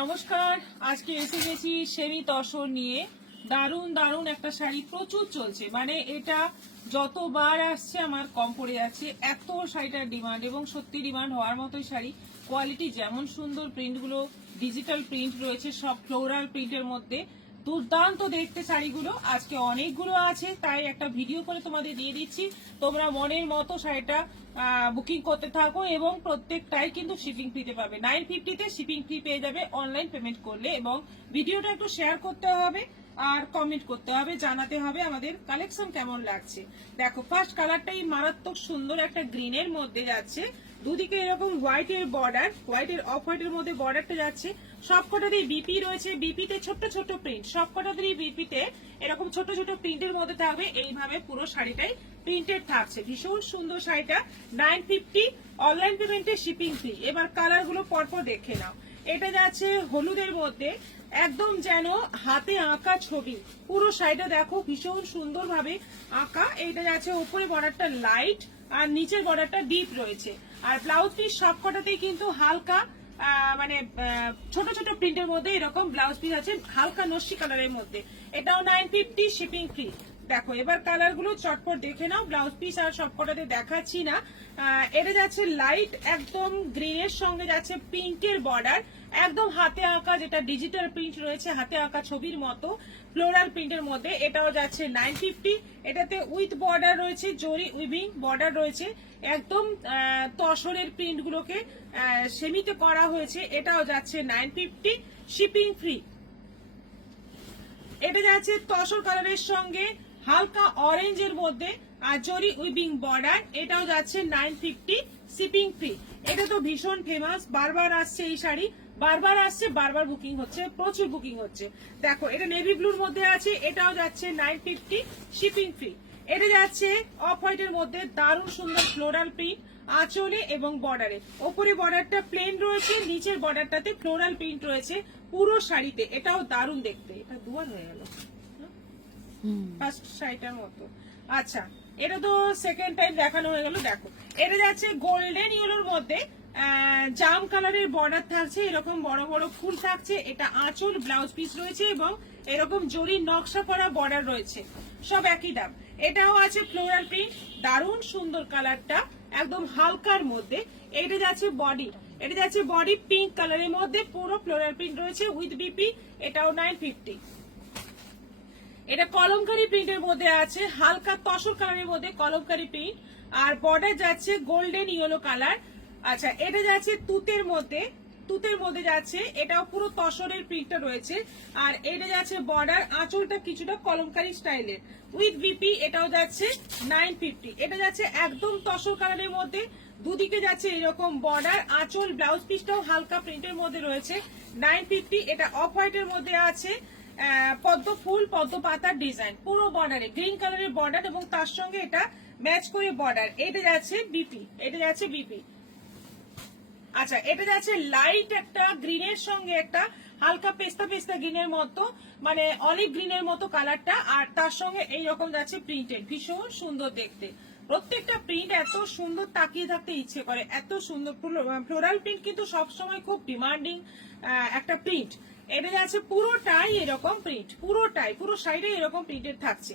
নমস্কার, আজকে এসে গেছি সেমি তসর নিয়ে। দারুণ দারুণ একটা শাড়ি প্রচুর চলছে, মানে এটা যতবার আসছে আমার কম পড়ে যাচ্ছে, এত শাড়িটার ডিমান্ড এবং সত্যি ডিমান্ড হওয়ার মতোই শাড়ি। কোয়ালিটি যেমন সুন্দর, প্রিন্টগুলো ডিজিটাল প্রিন্ট রয়েছে, সব ফ্লোরাল প্রিন্টের মধ্যে দুর্দান্ত দেখতে শাড়িগুলো। আজকে অনেকগুলো আছে, তাই একটা ভিডিও করে তোমাদের দিয়ে দিচ্ছি। তোমরা মনের মতো শাড়িটা বুকিং করতে থাকো এবং প্রত্যেকটাই কিন্তু শিপিং ফ্রিতে পাবে। 950-তে শিপিং ফ্রি পেয়ে যাবে অনলাইন পেমেন্ট করলে। এবং ভিডিওটা একটু শেয়ার করতে হবে আর কমেন্ট করতে হবে, জানাতে হবে আমাদের কালেকশন কেমন লাগছে। দেখো, ফার্স্ট কালারটাই মারাত্মক সুন্দর একটা গ্রিনের মধ্যে যাচ্ছে, দুদিকে এরকম হোয়াইটের বর্ডার, হোয়াইটের অফ হোয়াইটের মধ্যে বর্ডারটা যাচ্ছে। সবকটাতেই বিপি রয়েছে, বিপিতে ছোট্ট ছোট্ট প্রিন্ট, সবকটাতেই বিপিতে এরকম ছোট ছোট প্রিন্টের মধ্যে থাকবে। এইভাবে পুরো শাড়িটাই প্রিন্টেড থাকছে। ভীষণ সুন্দর শাড়িটা, 950 অনলাইন পেমেন্টে শিপিং ফ্রি। এবার কালার গুলো পরপর দেখে নাও। এটা যাচ্ছে হলুদের মধ্যে, একদম যেন হাতে আঁকা ছবি। পুরো শাড়িটা দেখো ভীষণ সুন্দর ভাবে আঁকা। এইটা যাচ্ছে উপরে বর্ডারটা লাইট আর নিচের বর্ডারটা ডিপ রয়েছে। আর ব্লাউজ পিস সবকটাতেই কিন্তু হালকা মানে ছোট ছোট প্রিন্টের মধ্যে এরকম ব্লাউজ পিস আছে, হালকা নস্যি কালারের মধ্যে। এটাও 950 শিপিং ফ্রি। দেখো, এবার কালার গুলো চটপট দেখে নাও। ব্লাউজ পিস আর সবকটাতে দেখাচ্ছি না। এটা যাচ্ছে লাইট একদম গ্রিনের সঙ্গে যাচ্ছে পিঙ্কের বর্ডার, একদম হাতে আঁকা, যেটা ডিজিটাল প্রিন্ট রয়েছে, হাতে আঁকা ছবির মতো ফ্লোরাল প্রিন্টের মধ্যে। এটাও যাচ্ছে 950। এটাতে উইথ বর্ডার রয়েছে, জরি উইভিং বর্ডার রয়েছে, একদম তসরের প্রিন্ট গুলোকে সেমিতে করা হয়েছে। এটাও যাচ্ছে 950 শিপিং ফ্রি। এটা যাচ্ছে তসর কালারের সঙ্গে হালকা অরেঞ্জের মধ্যে আর জরি উইভিং বর্ডার। এটাও যাচ্ছে 950 শিপিং ফ্রি। এটা তো ভীষণ ফেমাস, বারবার আসছে এই শাড়ি, বারবার আসছে, বারবার বুকিং হচ্ছে, প্রচুর বুকিং হচ্ছে। দেখো, এটা নেভি ব্লুর মধ্যে আছে, এটাও যাচ্ছে 950 শিপিং ফ্রি। এটা যাচ্ছে অফ হোয়াইটের মধ্যে, দারুণ সুন্দর ফ্লোরাল প্রিন্ট আঁচলে এবং বর্ডারে। ওপরে বর্ডারটা প্লেন রয়েছে, নিচের বর্ডারটাতে ফ্লোরাল প্রিন্ট রয়েছে পুরো শাড়িতে। এটাও দারুণ দেখতে। এটা দুয়ার হয়ে গেল ফার্স্ট শাড়িটার মতো। আচ্ছা, এটা তো সেকেন্ড টাইম দেখানো হয়ে গেল। দেখো, এটা যাচ্ছে গোল্ডেন ইয়েলোর মধ্যে, জাম কালারের বর্ডার থাকছে, এরকম বড় বড় ফুল থাকছে। এটা আঁচল, ব্লাউজ পিস রয়েছে এবং এরকম জরি নকশা করা বর্ডার রয়েছে, সব একই দাম। এটাও আছে ফ্লোরাল প্রিন্ট, দারুণ সুন্দর কালারটা, একদম হালকার মধ্যে। এটা যাচ্ছে বডি, এটা যাচ্ছে বডি পিঙ্ক কালারের মধ্যে, পুরো ফ্লোরাল প্রিন্ট রয়েছে উইথ বিপি। এটাও 950। এটা কলমকারি প্রিন্টের মধ্যে আছে, হালকা তসর কালারের মধ্যে কলমকারি প্রিন্ট, আর বর্ডার যাচ্ছে গোল্ডেন ইয়েলো কালার। আচ্ছা, এটা যাচ্ছে তুতের মধ্যে, তুতের মধ্যে যাচ্ছে, এটাও পুরো তসরের প্রিন্টটা রয়েছে। আর এটা যাচ্ছে বর্ডার, আঁচলটা কিছুটা কলমকারি স্টাইলের উইথ বিপি। এটাও যাচ্ছে 950। এটা যাচ্ছে একদম তসর কালারের মধ্যে, দুদিকে যাচ্ছে এরকম বর্ডার, আঁচল, ব্লাউজ পিসটাও হালকা প্রিন্টের মধ্যে রয়েছে, 950। এটা অফ হোয়াইটের মধ্যে আছে, পদ্ম ফুল, পদ্ম পাতার ডিজাইন, পুরো বর্ডারে গ্রিন কালারের বর্ডার এবং তার সঙ্গে এটা ম্যাচ করে বর্ডার। এটা যাচ্ছে বিপি, এটা যাচ্ছে বিপি। আচ্ছা, এটা যাচ্ছে লাইট একটা গ্রিনের সঙ্গে একটা হালকা পেস্তা পেস্তা গ্রিনের মতো, মানে অলিভ গ্রিনের মতো কালারটা, আর তার সঙ্গে এইরকম যাচ্ছে প্রিন্টেড, ভীষণ সুন্দর দেখতে। প্রত্যেকটা প্রিন্ট এত সুন্দর, তাকিয়ে থাকতে ইচ্ছে করে, এত সুন্দর। ফ্লোরাল প্রিন্ট কিন্তু সবসময় খুব ডিমান্ডিং একটা প্রিন্ট। এটা যাচ্ছে পুরোটাই এরকম প্রিন্ট, পুরোটাই, পুরো সাইডে এরকম প্রিন্টেড থাকছে,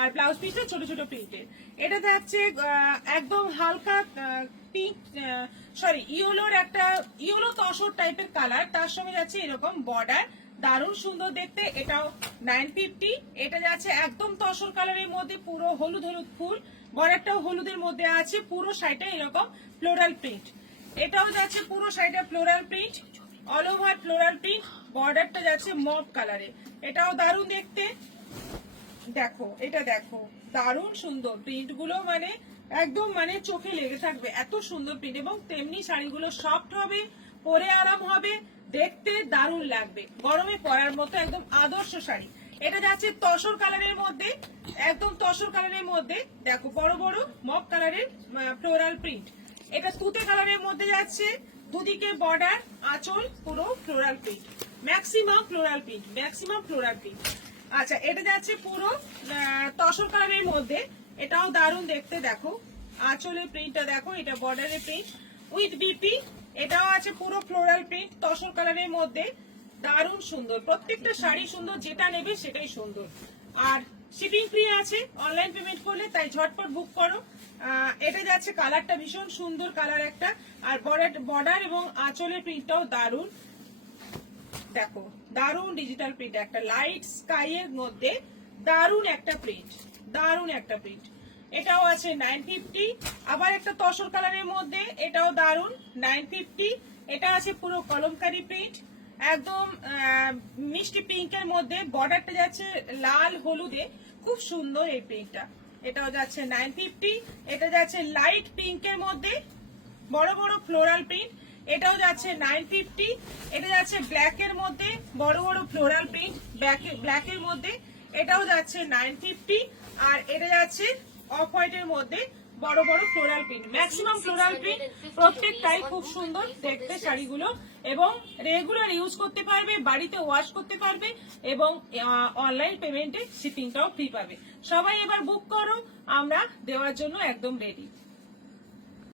আর ব্লাউজ পিসটা ছোট ছোট প্রিন্টেড। এটা যাচ্ছে একদম হালকা পিঙ্ক, সরি ইয়েলোর একটা ইয়েলো তসর টাইপের কালার, তার সঙ্গে যাচ্ছে এরকম বর্ডার, দারুণ সুন্দর দেখতে। এটাও 950। এটা যাচ্ছে একদম তসর কালারের মধ্যে, পুরো হলুদ হলুদ ফুল, বর্ডারটাও হলুদের মধ্যে আছে, পুরো সাইডে এরকম ফ্লোরাল প্রিন্ট। এটাও যাচ্ছে পুরো সাইডে floral print, all over floral print, বর্ডারটা যাচ্ছে মভ কালারে। এটাও দারুণ দেখতে। দেখো, এটা দেখো, দারুণ সুন্দর প্রিন্ট গুলো, মানে একদম মানে চোখে লেগে থাকবে, এত সুন্দর প্রিন্ট। এবং তেমনি শাড়িগুলো সফট হবে, পরে আরাম হবে, দেখতে দারুণ লাগবে, গরমে পরার মতো একদম আদর্শ শাড়ি। এটা যাচ্ছে তসর কালারের মধ্যে, একদম তসর কালারের মধ্যে, দেখো বড় বড় মভ কালারের ফ্লোরাল প্রিন্ট। এটা তুতে কালারের মধ্যে যাচ্ছে, দুদিকে বর্ডার, আঁচল, পুরো floral print, maximum floral print, maximum floral print. আচ্ছা, এটা যাচ্ছে পুরো তসর কালারের মধ্যে, এটাও দারুণ দেখতে। দেখো আঁচলের প্রিন্টটা দেখো, এটা বর্ডারের প্রিন্ট উইথ বিপি। এটাও আছে পুরো ফ্লোরাল প্রিন্ট তসর কালারের মধ্যে, দারুণ সুন্দর, প্রত্যেকটা শাড়ি সুন্দর, যেটা নেবে সেটাই সুন্দর। আর শিপিং ফ্রি আছে অনলাইন পেমেন্ট করলে, তাই ঝটপট বুক করো। এটা যাচ্ছে, কালারটা ভীষণ সুন্দর কালার একটা, আর বর্ডার এবং আঁচলের প্রিন্টটাও দারুণ। দেখো দারুণ ডিজিটাল প্রিন্ট, একটা লাইট স্কাই এর মধ্যে দারুণ একটা প্রিন্ট, দারুণ একটা প্রিন্ট। এটাও আছে 950। আবার একটা তসর কালারের মধ্যে, এটাও দারুণ 950। এটা আছে পুরো কলমকারি প্রিন্ট, একদম মিষ্টি পিঙ্কের মধ্যে, বর্ডারটা যাচ্ছে লাল হলুদে, খুব সুন্দর এই প্রিন্টটা। এটাও যাচ্ছে 950। এটা যাচ্ছে লাইট পিঙ্কের মধ্যে বড় বড় ফ্লোরাল প্রিন্ট, এটাও যাচ্ছে 950। এটা যাচ্ছে ব্ল্যাক এর মধ্যে বড় বড় ফ্লোরাল প্রিন্ট, ব্ল্যাক এর মধ্যে, এটাও যাচ্ছে 950। আর এটা যাচ্ছে অফ হোয়াইট এর মধ্যে বড় বড় floral print, maximum floral print, প্রত্যেকটাই খুব সুন্দর দেখতে শাড়িগুলো, এবং রেগুলার ইউজ করতে পারবে, বাড়িতে ওয়াশ করতে পারবে, এবং অনলাইন পেমেন্টে শিপিংটাও ফ্রি পাবে। সবাই এবার বুক করো, আমরা দেওয়ার জন্য একদম রেডি।